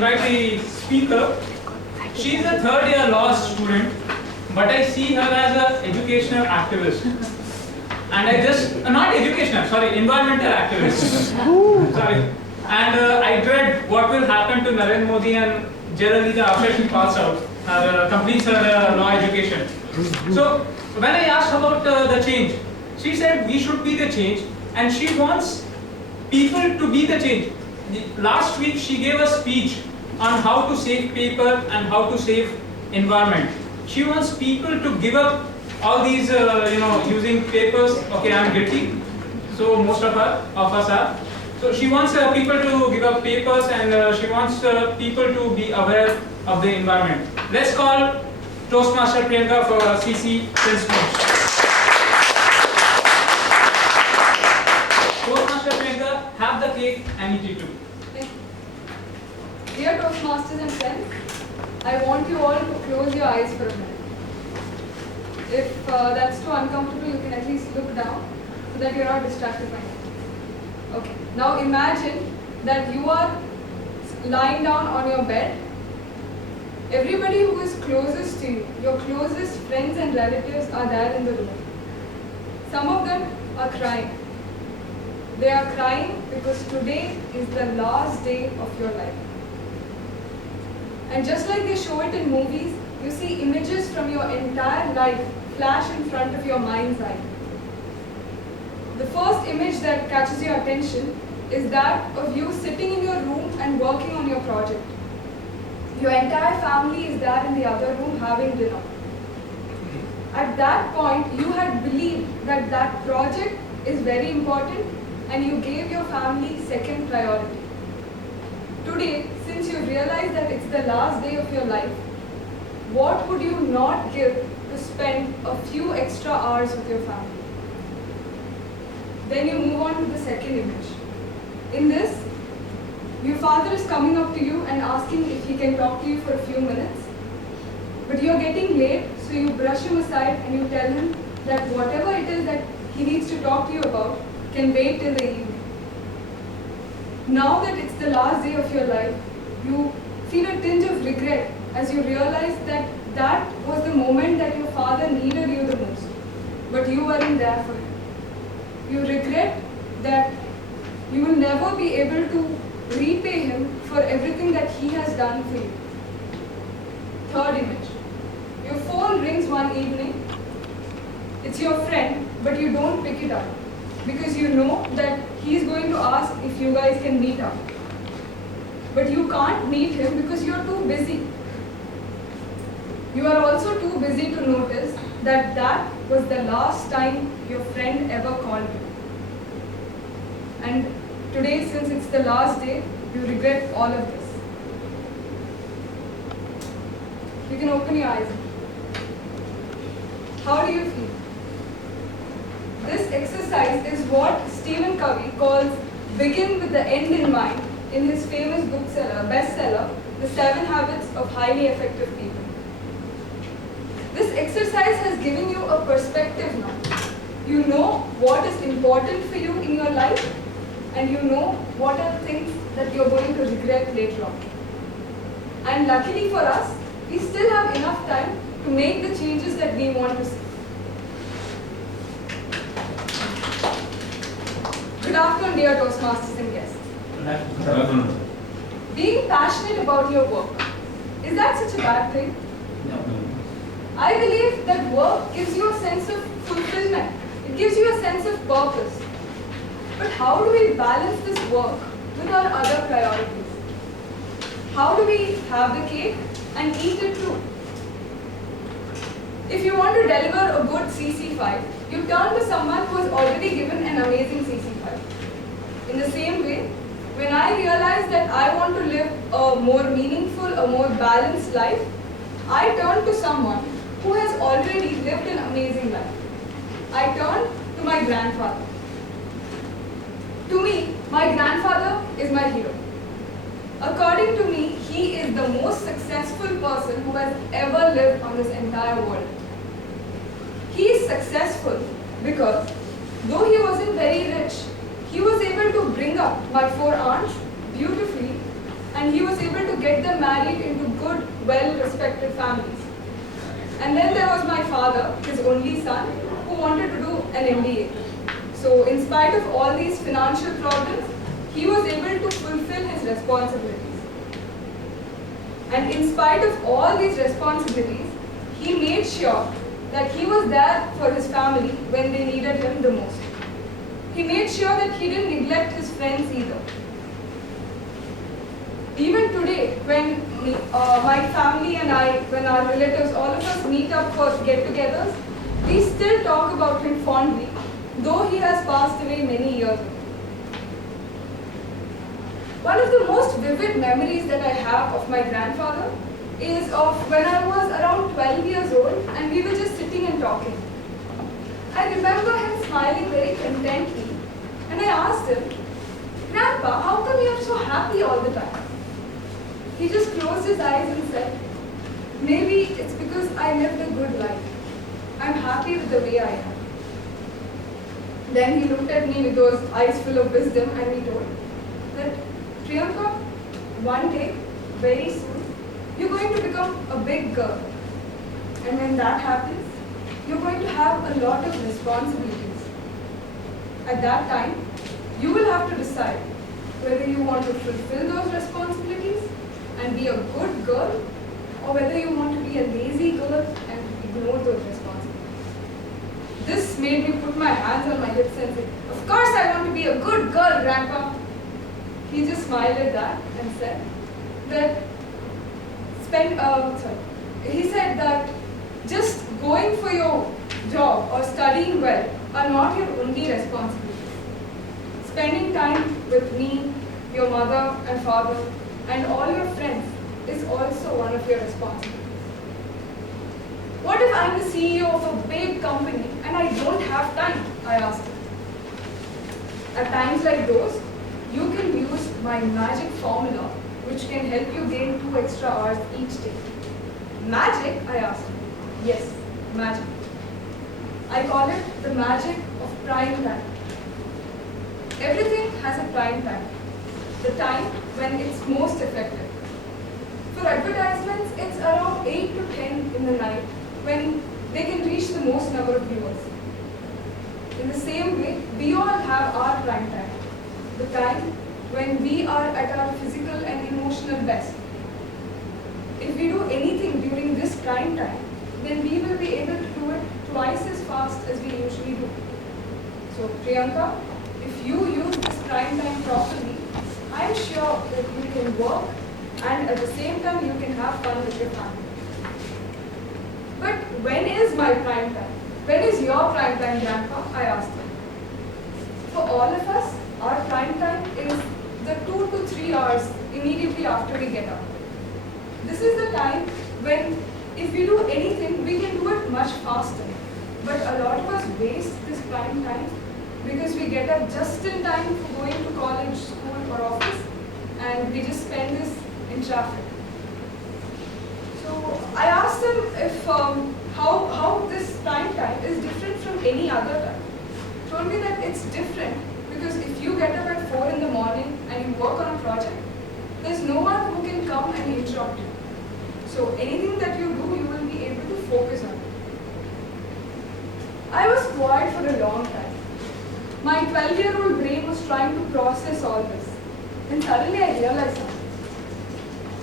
invite the speaker. She is a third year law student, but I see her as an educational activist. And I just, not educational, sorry, environmental activist. Sorry. And I dread what will happen to Narendra Modi and Jayalalitha after she passes out, completes her law education. So when I asked about the change, she said we should be the change, and she wants people to be the change. Last week she gave a speech on how to save paper and how to save environment. She wants people to give up all these, using papers. Okay, I'm guilty. So most of us are. So she wants people to give up papers, and she wants people to be aware of the environment. Let's call Toastmaster Priyanka for CC10 speech. Toastmaster Priyanka, have the cake and eat it too. Dear Toastmasters and friends, I want you all to close your eyes for a minute. If that's too uncomfortable, you can at least look down so that you're not distracted by it. Okay. Now imagine that you are lying down on your bed. Everybody who is closest to you, your closest friends and relatives are there in the room. Some of them are crying. They are crying because today is the last day of your life. And just like they show it in movies, you see images from your entire life flash in front of your mind's eye. The first image that catches your attention is that of you sitting in your room and working on your project. Your entire family is there in the other room having dinner. At that point, you had believed that that project is very important and you gave your family second priority. Today, since you realize that it's the last day of your life, what would you not give to spend a few extra hours with your family? Then you move on to the second image. In this, your father is coming up to you and asking if he can talk to you for a few minutes. But you're getting late, so you brush him aside and you tell him that whatever it is that he needs to talk to you about can wait till the evening. Now that it's the last day of your life, you feel a tinge of regret as you realize that that was the moment that your father needed you the most, but you weren't there for him. You regret that you will never be able to repay him for everything that he has done for you. Third image. Your phone rings one evening. It's your friend, but you don't pick it up because you know that he is going to ask if you guys can meet up. But you can't meet him because you're too busy. You are also too busy to notice that that was the last time your friend ever called you. And today, since it's the last day, you regret all of this. You can open your eyes. How do you feel? This exercise is what Stephen Covey calls begin with the end in mind in his famous bestseller, The 7 Habits of Highly Effective People. This exercise has given you a perspective now. You know what is important for you in your life, and you know what are things that you're going to regret later on. And luckily for us, we still have enough time to make the changes that we want to see. Good afternoon, dear Toastmasters and guests. Good afternoon. Being passionate about your work, is that such a bad thing? No. I believe that work gives you a sense of fulfillment. It gives you a sense of purpose. But how do we balance this work with our other priorities? How do we have the cake and eat it too? If you want to deliver a good CC5, you turn to someone who has already given an amazing CC5. In the same way, when I realized that I want to live a more meaningful, a more balanced life, I turn to someone who has already lived an amazing life. I turn to my grandfather. To me, my grandfather is my hero. According to me, he is the most successful person who has ever lived on this entire world. He is successful because though he wasn't very rich, he was able to bring up my 4 aunts beautifully and he was able to get them married into good, well-respected families. And then there was my father, his only son, who wanted to do an MBA. So in spite of all these financial problems, he was able to fulfill his responsibilities. And in spite of all these responsibilities, he made sure that he was there for his family when they needed him the most. He made sure that he didn't neglect his friends either. Even today, when my family and I, when our relatives, all of us meet up for get-togethers, we still talk about him fondly, though he has passed away many years ago. One of the most vivid memories that I have of my grandfather is of when I was around 12 years old and we were just sitting and talking. I remember him smiling very contently and I asked him, "Grandpa, how come you are so happy all the time?" He just closed his eyes and said, "Maybe it's because I lived a good life. I'm happy with the way I am." Then he looked at me with those eyes full of wisdom and he told that, "Priyanka, one day, very soon, you're going to become a big girl. And when that happens, you're going to have a lot of responsibilities. At that time, you will have to decide whether you want to fulfill those responsibilities and be a good girl, or whether you want to be a lazy girl and ignore those responsibilities." This made me put my hands on my hips and say, "Of course I want to be a good girl, Grandpa." He just smiled at that and said that he said that just going for your job or studying well are not your only responsibilities. Spending time with me, your mother and father, and all your friends is also one of your responsibilities. What if I'm the CEO of a big company and I don't have time? I asked him. At times like those, you can use my magic formula, which can help you gain 2 extra hours each day. Magic? I asked him. Yes, magic. I call it the magic of prime time. Everything has a prime time, the time when it's most effective. For advertisements, it's around 8 to 10 in the night when they can reach the most number of viewers. In the same way, we all have our prime time, the time when we are at our physical and emotional best. If we do anything during this prime time, then we will be able to do it twice as fast as we usually do. So Priyanka, if you use this prime time properly, I am sure that you can work and at the same time you can have fun with your family. But when is my prime time? When is your prime time, Grandpa? I asked him. For all of us, our prime time is the 2 to 3 hours immediately after we get up. This is the time when if we do anything, we can do it much faster. But a lot of us waste this prime time because we get up just in time for going to college, school or office, and we just spend this in traffic. So I asked him if how this prime time is different from any other time. He told me that it's different because if you get up at 4 in the morning and you work on a project, there's no one who can come and interrupt you. So anything that you do, you will be able to focus on it. I was quiet for a long time. My 12-year-old brain was trying to process all this. And suddenly I realized something.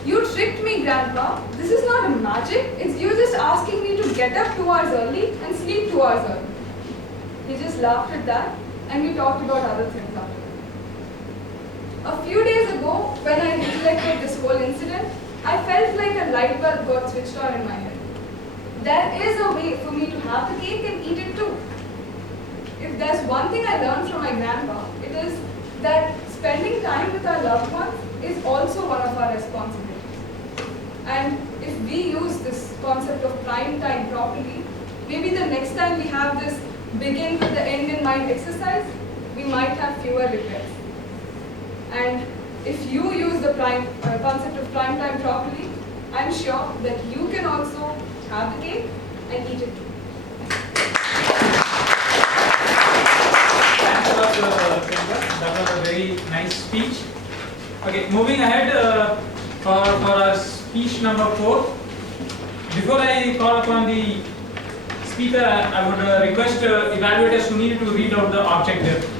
You tricked me, Grandpa. This is not a magic. It's you just asking me to get up 2 hours early and sleep 2 hours early. He just laughed at that and we talked about other things after that. A few days ago, when I reflected this whole incident, I felt like a light bulb got switched on in my head. There is a way for me to have the cake and eat it too. If there's one thing I learned from my grandpa, it is that spending time with our loved ones is also one of our responsibilities. And if we use this concept of prime time properly, maybe the next time we have this begin with the end in mind exercise, we might have fewer regrets. And if you use the concept of prime time properly, I'm sure that you can also have the cake and eat it too. Thanks a lot, Priyanka. That was a very nice speech. Okay, moving ahead. for our speech number 4. Before I call upon the speaker, I would request evaluators who need to read out the objective.